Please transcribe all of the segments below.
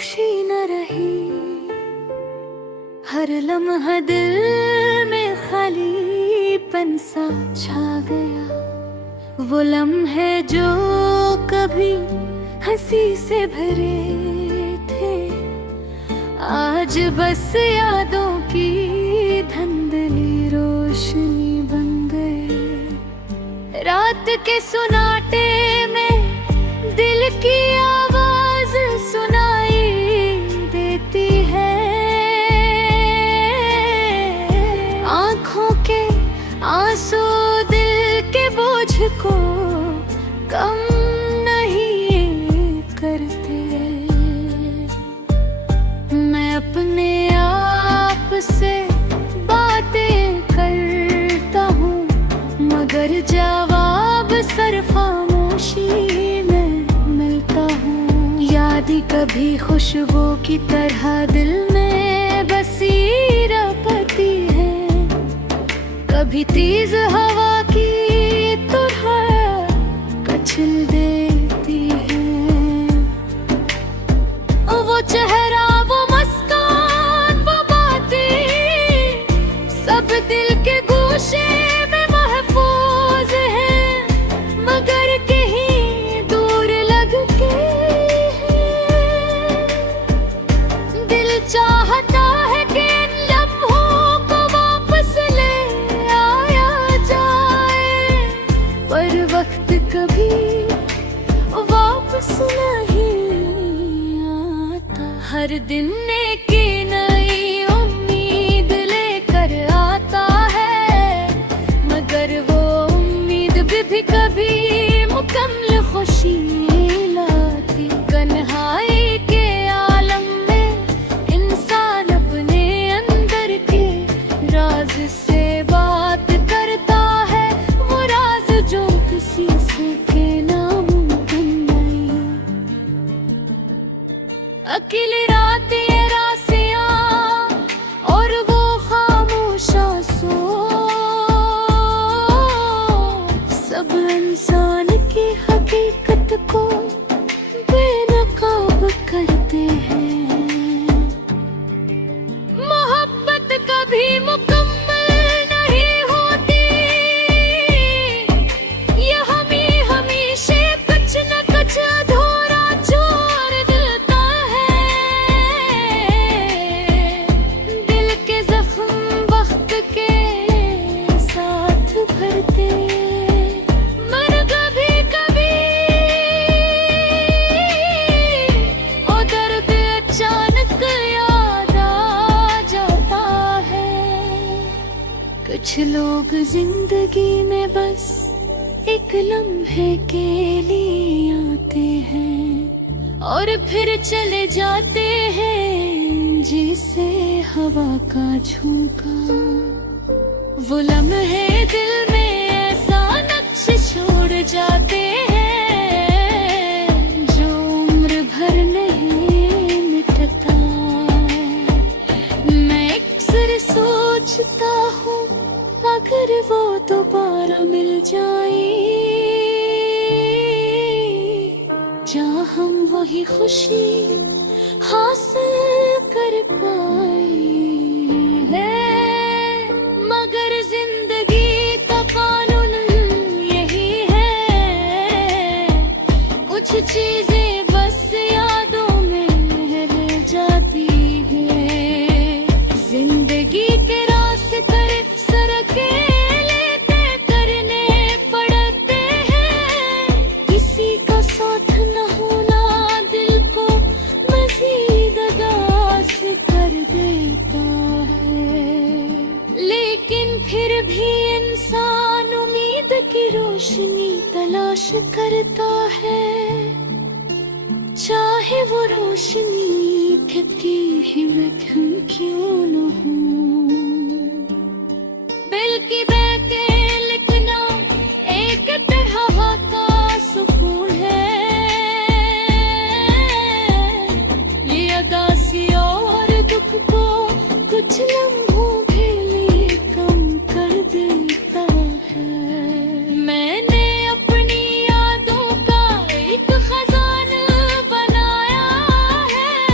खुशी न रही, हर लम्हा दिल में खालीपन सा छा गया। वो लम्हे जो कभी हंसी से भरे थे, आज बस यादों की धुंधली रोशनी बन गए। रात के सुनाटे में दिल की आवाज सुनाई देती है, आँखों के आंसू दिल के बोझ को कम नहीं करते। मैं अपने आप से बातें करता हूँ, मगर जवाब सिर्फ खामोशी में मिलता हूँ। याद कभी खुशबू की तरह दिल में बसी रपती है, कभी तेज हवा की तरह कचल देती है। वो चेहरा, वो मुस्कान, वो बातें सब दिल के गोशे में महफूज है, मगर कहीं दूर लग के है। दिल चाहता है कि इन लम्हों को वापस ले आया जाए, पर वक्त कभी वापस नहीं आता। हर दिन एक नई उम्मीद लेकर आता है, मगर वो उम्मीद भी कभी मुकम्मल खुशी लाती। तन्हाई के आलम में इंसान अपने अंदर के राज से बात करता है, वो राज जो किसी से कहना मुमकिन नहीं। अकेली रात ये रासियां और वो खामोश आंसू, सब इंसान की हकीकत को बेनकाब करते हैं। मोहब्बत कभी मुकम्मल नहीं होती, ये हमें हमेशा कुछ न कुछ अधूरा छोड़ देता है। दिल के जख्म वक्त के साथ भरते, मर कभी कभी ओ दर्द अचानक याद आ जाता है। कुछ लोग जिंदगी में बस एक लम्हे के लिए आते हैं और फिर चले जाते हैं, जैसे हवा का झोंका। वो लम्हे दिल में ऐसा नक्श छोड़ जाते हैं, जो उम्र भर नहीं मिटता। मैं अक्सर सोचता हूँ, अगर वो दोबारा मिल जाए, जहाँ हम वही खुशी हासिल कर पाए। मगर जिंदगी का कानून यही है, कुछ चीजें बस यादों में रह जाती है। जिंदगी के रास्ते सरके लेते करने पड़ते हैं, किसी का साथ न होना दिल को मजीद उदास कर देता है। लेकिन फिर भी इंसान उम्मीद की रोशनी तलाश करता है, चाहे वो रोशनी कितनी ही महंगी क्यों न हो। बल्कि बहके लिखना एक तरह का सुकून है, ये अदासी और दुख को कुछ लम्हों के लिए कम कर देता है। मैंने अपनी यादों का एक खजाना बनाया है,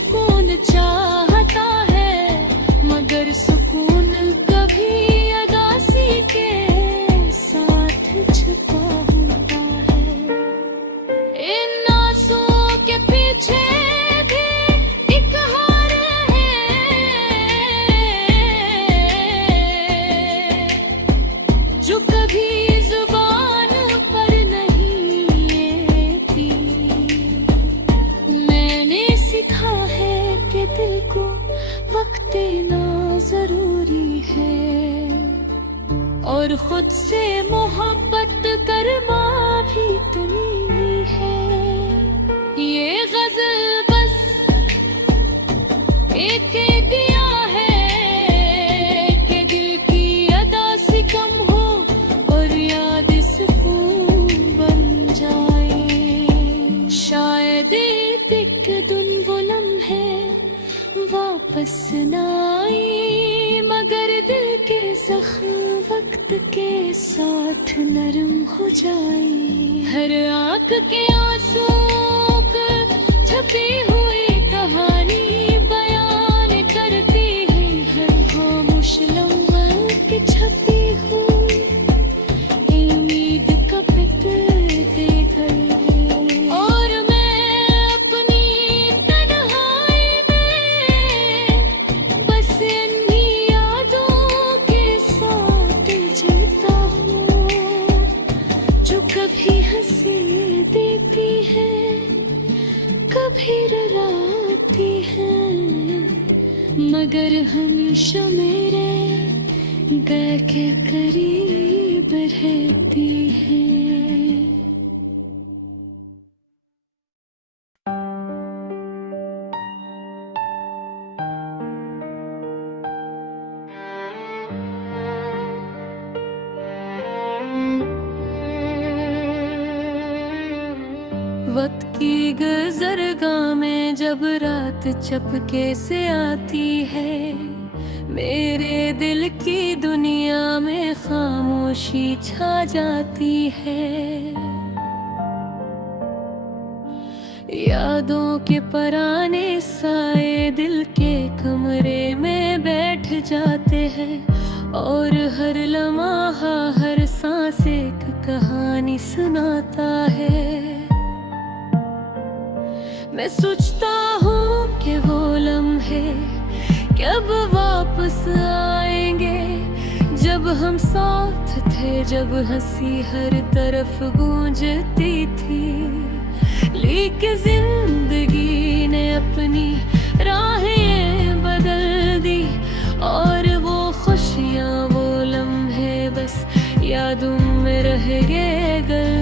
सुकून चाहता है, मगर सुकून कभी अदासी के साथ छुपा होता है। इन आंसुओं के पीछे भी एक हार है, जो कभी जुबान पर नहीं थी। मैंने सीखा है कि दिल को वक्त देना जरूरी है, और खुद से मोहब्बत करना भी तमीमी है। ये गजल बस एक दिया है कि दिल की अदा से कम हो और याद सुकून बन जाए। शायद एक दिन वो लम्हे वापस ना आए, मगर दिल के जख्म वक्त के साथ नरम हो जाए। हर आंख के आंसू छपी हुई कहानी बयान करती है, हर खामोश लम्हा की छपी हुई उम्मीद का फिक्र देकर है। और मैं अपनी तन्हाई में बस अन्ही यादों के साथ चलता हूँ, जो कभी हंसी देती है, कभी रुलाती है, मगर हमेशा मेरे गए के करीब रहती है। वक्त की गुजरगाह में जब रात चपके से आती है, मेरे दिल की दुनिया में खामोशी छा जाती है। यादों के पराने साए दिल के कमरे में बैठ जाते हैं, और हर लम्हा हर सांस एक कहानी सुनाता है। मैं सोचता हूँ कि वो लम्हे कब वापस आएंगे, जब हम साथ थे, जब हंसी हर तरफ गूंजती थी। लेकिन जिंदगी ने अपनी राहें बदल दी, और वो खुशियाँ वो लम्हे बस यादों में रह गए।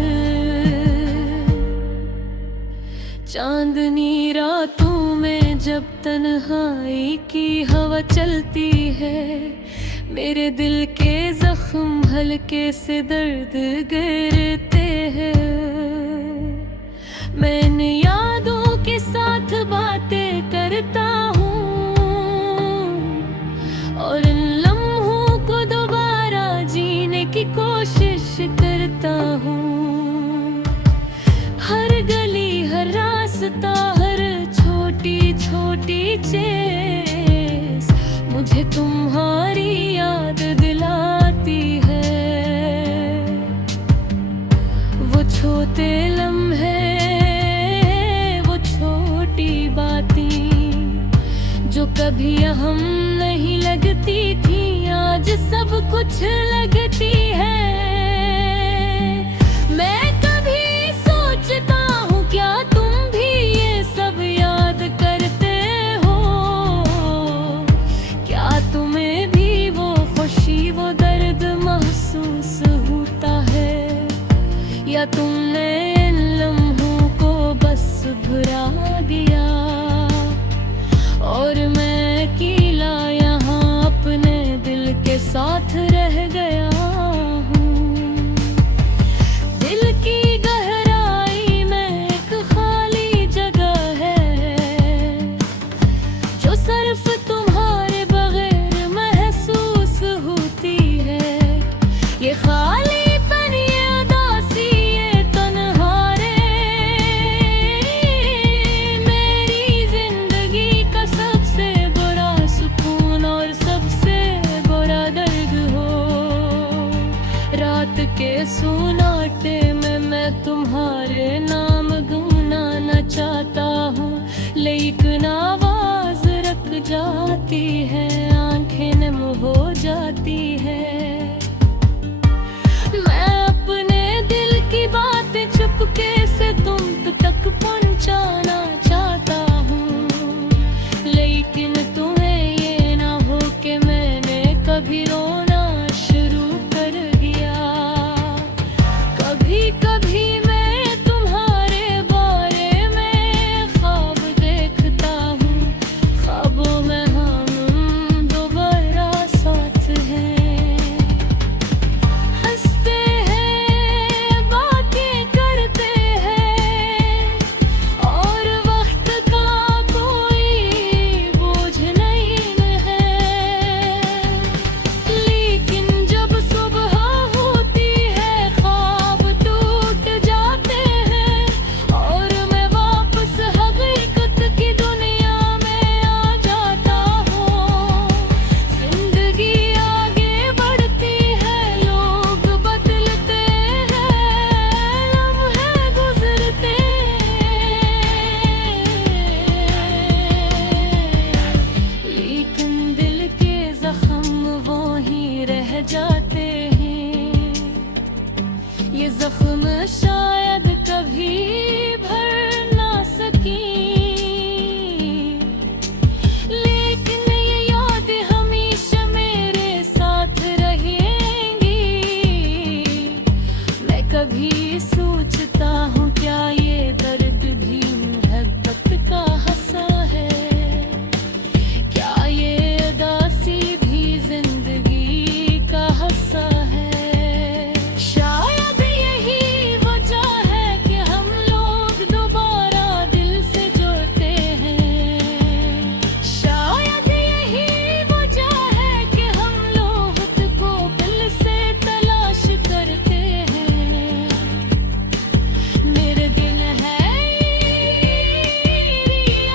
चांदनी रातों में जब तन्हाई की हवा चलती है, मेरे दिल के जख्म हल्के से दर्द गिरते हैं। मैं इन यादों के साथ बातें करता हूँ, और इन लम्हों को दोबारा जीने की कोशिश करता हूँ। हर गली हर रास्ता हर छोटी छोटी चीज़ मुझे तुम्हारी याद दिलाती है। वो छोटे लम्हे वो छोटी बातें जो कभी हम नहीं लगती थी, आज सब कुछ लगती है। मैं कभी सोचता हूँ क्या तुम भी ये सब याद करते हो, क्या तुम्हें भी वो खुशी वो दर्द महसूस होता है, या तुमने इन लम्हों को बस भुला दिया। और मैं अकेला यहाँ अपने दिल के साथ रह गया हूँ। जाते हैं। ये जख्म शायद कभी भर ना सकी, लेकिन ये याद हमेशा मेरे साथ रहेंगी। मैं कभी सोचता हूँ क्या ये दर्द भी मोहब्बत का हंसा है, क्या ये उदासी भी जिंदगी का हंसा है। शायद यही वजह है कि हम लोग दोबारा दिल से जुड़ते हैं। शायद यही वजह है कि हम लोग खुद को दिल से तलाश करते हैं। मेरे दिल है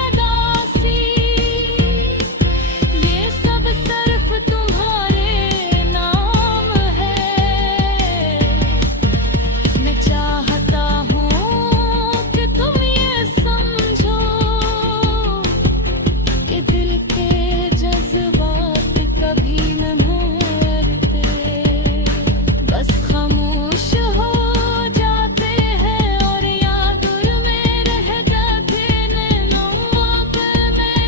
उदासी, ये सब सिर्फ तुम्हारे नाम है। मैं चाहता हूँ कि तुम ये समझो कि दिल के जज्बात कभी न मरते, बस खामोश हो जाते हैं और यादों में रह जाते हैं। नौक मैं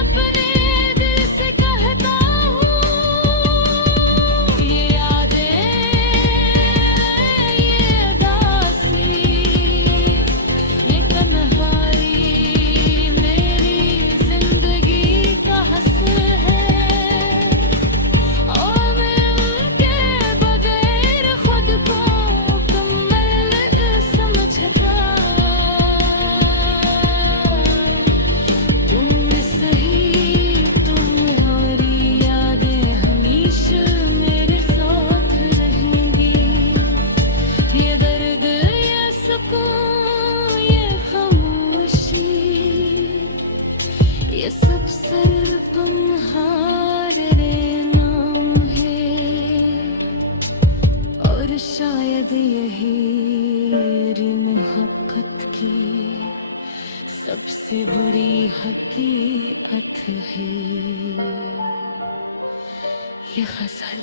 अपने दिल से कहता हूँ, ये यादें, ये उदासी, ये तन्हाई मेरी जिंदगी का हंस है। और मैं उनके बगैर खुद को मुकम्मल समझता। तुम सही, तुम्हारी यादें हमेशा मेरे साथ रहेंगी। ये दर्द, ये सुकून, ये खामोशी, ये सब सिर्फ तुम्हारे नाम है। और शायद यही मेरी मोहब्बत की सबसे बड़ी हकीकत है। ये गज़ल